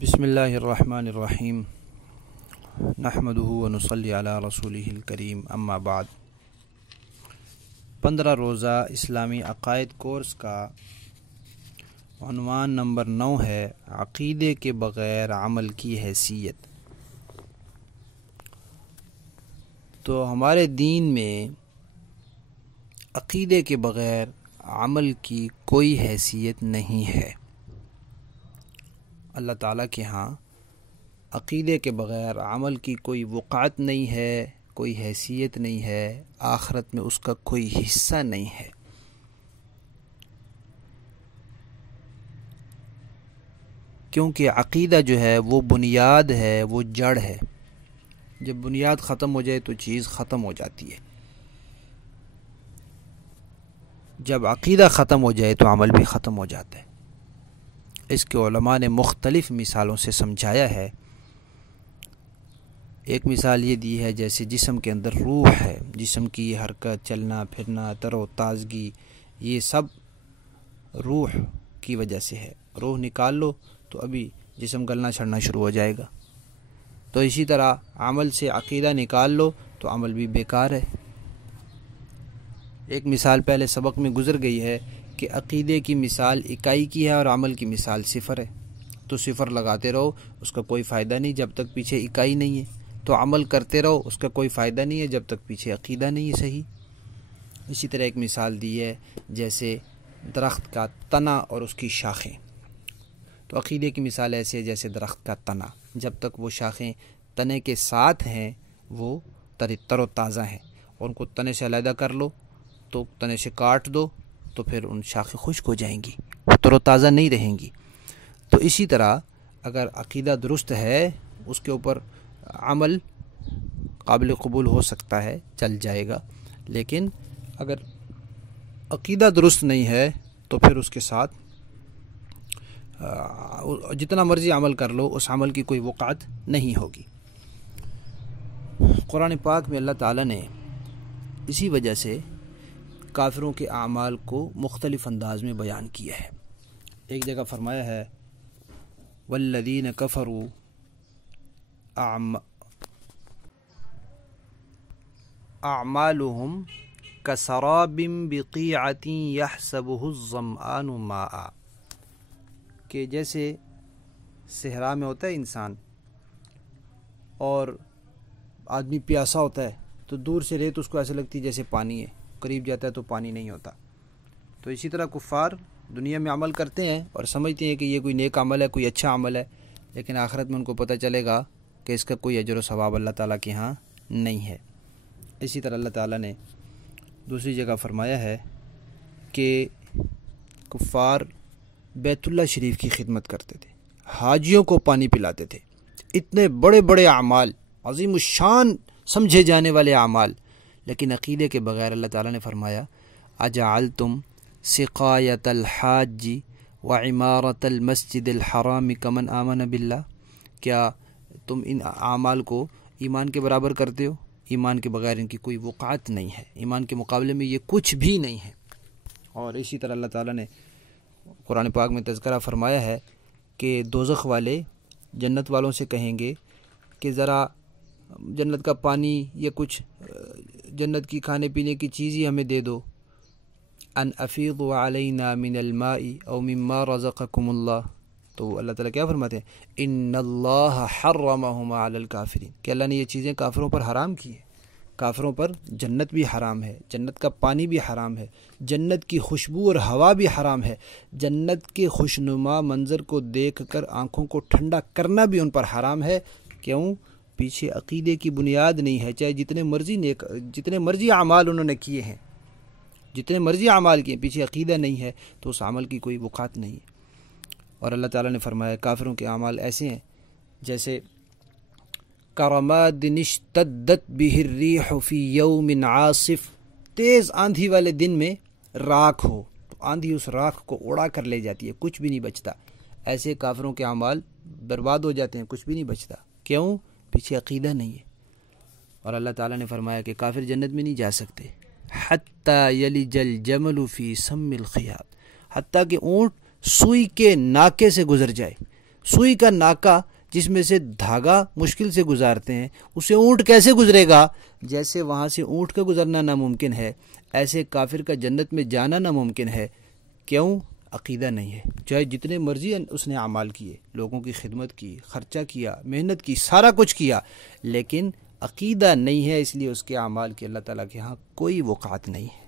بسم اللہ الرحمن الرحیم نحمدہ ونصلی علی رسولہ الکریم اما بعد 15 روزہ اسلامی عقائد کورس کا عنوان نمبر 9 ہے عقیدے کے بغیر عمل کی حیثیت۔ تو ہمارے دین میں عقیدے کے بغیر عمل کی کوئی حیثیت نہیں ہے۔ اللہ تعالیٰ کے ہاں عقیدے کے بغیر عمل کی کوئی وقعت نہیں ہے، کوئی حیثیت نہیں ہے، آخرت میں اس کا کوئی حصہ نہیں ہے۔ کیونکہ عقیدہ جو ہے وہ بنیاد ہے، وہ جڑ ہے۔ جب بنیاد ختم ہو جائے تو چیز ختم ہو جاتی ہے۔ جب عقیدہ ختم ہو جائے تو عمل بھی ختم ہو جاتا ہے۔ اس کے علماء نے مختلف مثالوں سے سمجھایا ہے۔ ایک مثال یہ دی ہے جیسے جسم کے اندر روح ہے، جسم کی حرکت، چلنا پھرنا، تر و تازگی، یہ سب روح کی وجہ سے ہے۔ روح نکال لو تو ابھی جسم گلنا چھڑنا شروع ہو جائے گا۔ تو اسی طرح عمل سے عقیدہ نکال لو تو عمل بھی بیکار ہے۔ ایک مثال پہلے سبق میں گزر گئی ہے کہ عقیدے کی مثال اکائی کی ہے اور عمل کی مثال صفر ہے۔ تو صفر لگاتے رہو، اس کا کوئی فائدہ نہیں جب تک پیچھے اکائی نہیں ہے۔ تو عمل کرتے رہو، اس کا کوئی فائدہ نہیں ہے جب تک پیچھے عقیدہ نہیں ہے صحیح۔ اسی طرح ایک مثال دی ہے جیسے درخت کا تنا اور اس کی شاخیں۔ تو عقیدے کی مثال ایسے ہے جیسے درخت کا تنا، جب تک وہ شاخیں تنے کے ساتھ ہیں وہ تر و تازہ ہیں، اور ان کو تنے سے علیحدہ کر لو تو تنے سے کاٹ دو تو پھر ان شاخیں خشک ہو جائیں گی، وہ تر و تازہ نہیں رہیں گی۔ تو اسی طرح اگر عقیدہ درست ہے، اس کے اوپر عمل قابل قبول ہو سکتا ہے، چل جائے گا، لیکن اگر عقیدہ درست نہیں ہے تو پھر اس کے ساتھ جتنا مرضی عمل کر لو اس عمل کی کوئی وقعت نہیں ہوگی۔ قرآن پاک میں اللہ تعالیٰ نے اسی وجہ سے کافروں کے اعمال کو مختلف انداز میں بیان کیا ہے۔ ایک جگہ فرمایا ہے والذین کفروا اعمالهم کسراب بقیعۃ یحسبہ الظمآن ماء، کہ جیسے صحرا میں ہوتا ہے انسان اور آدمی پیاسا ہوتا ہے تو دور سے ریت اس کو ایسے لگتی ہے جیسے پانی ہے، قریب جاتا ہے تو پانی نہیں ہوتا۔ تو اسی طرح کفار دنیا میں عمل کرتے ہیں اور سمجھتے ہیں کہ یہ کوئی نیک عمل ہے، کوئی اچھا عمل ہے، لیکن آخرت میں ان کو پتہ چلے گا کہ اس کا کوئی اجر و ثواب اللہ تعالیٰ کے ہاں نہیں ہے۔ اسی طرح اللہ تعالیٰ نے دوسری جگہ فرمایا ہے کہ کفار بیت اللہ شریف کی خدمت کرتے تھے، حاجیوں کو پانی پلاتے تھے، اتنے بڑے بڑے اعمال، عظیم الشان سمجھے جانے والے اعمال، لیکن عقیدے کے بغیر اللہ تعالیٰ نے فرمایا اجعلتم سقایت الحاج وعمارت المسجد الحرام کمن آمن باللہ، کیا تم ان اعمال کو ایمان کے برابر کرتے ہو؟ ایمان کے بغیر ان کی کوئی وقعت نہیں ہے، ایمان کے مقابلے میں یہ کچھ بھی نہیں ہے۔ اور اسی طرح اللہ تعالیٰ نے قرآن پاک میں تذکرہ فرمایا ہے کہ دوزخ والے جنت والوں سے کہیں گے کہ ذرا جنت کا پانی یا کچھ جنت کی کھانے پینے کی چیز ہی ہمیں دے دو، ان افیضوا علینا من الماء او مما رزقکم اللہ۔ تو اللہ تعالیٰ کیا فرماتے ہیں ان اللہ حرمہما علی الکافرین، کہ اللہ نے یہ چیزیں کافروں پر حرام کی ہیں۔ کافروں پر جنت بھی حرام ہے، جنت کا پانی بھی حرام ہے، جنت کی خوشبو اور ہوا بھی حرام ہے، جنت کے خوشنما منظر کو دیکھ کر آنکھوں کو ٹھنڈا کرنا بھی ان پر حرام ہے۔ کیوں؟ پیچھے عقیدے کی بنیاد نہیں ہے، چاہے جتنے مرضی اعمال انہوں نے کیے ہیں، جتنے مرضی اعمال کیے، پیچھے عقیدہ نہیں ہے تو اس عمل کی کوئی وقعت نہیں ہے۔ اور اللہ تعالیٰ نے فرمایا کافروں کے اعمال ایسے ہیں جیسے کرماد اشتدت به الریح فی یوم عاصف، تیز آندھی والے دن میں راکھ ہو تو آندھی اس راکھ کو اڑا کر لے جاتی ہے، کچھ بھی نہیں بچتا۔ ایسے کافروں کے اعمال برباد ہو جاتے ہیں، کچھ بھی نہیں بچتا۔ کیوں؟ پیچھے عقیدہ نہیں ہے۔ اور اللہ تعالیٰ نے فرمایا کہ کافر جنت میں نہیں جا سکتے حتی یلج الجمل فی سم الخیاط، حتیٰ کہ اونٹ سوئی کے ناکے سے گزر جائے۔ سوئی کا ناکا جس میں سے دھاگا مشکل سے گزارتے ہیں، اسے اونٹ کیسے گزرے گا؟ جیسے وہاں سے اونٹ کا گزرنا ناممکن ہے، ایسے کافر کا جنت میں جانا ناممکن ہے۔ کیوں؟ عقیدہ نہیں ہے۔ چاہے جتنے مرضی اس نے اعمال کیے، لوگوں کی خدمت کی، خرچہ کیا، محنت کی، سارا کچھ کیا، لیکن عقیدہ نہیں ہے، اس لیے اس کے اعمال کی اللہ تعالیٰ کے ہاں کوئی وقعت نہیں ہے۔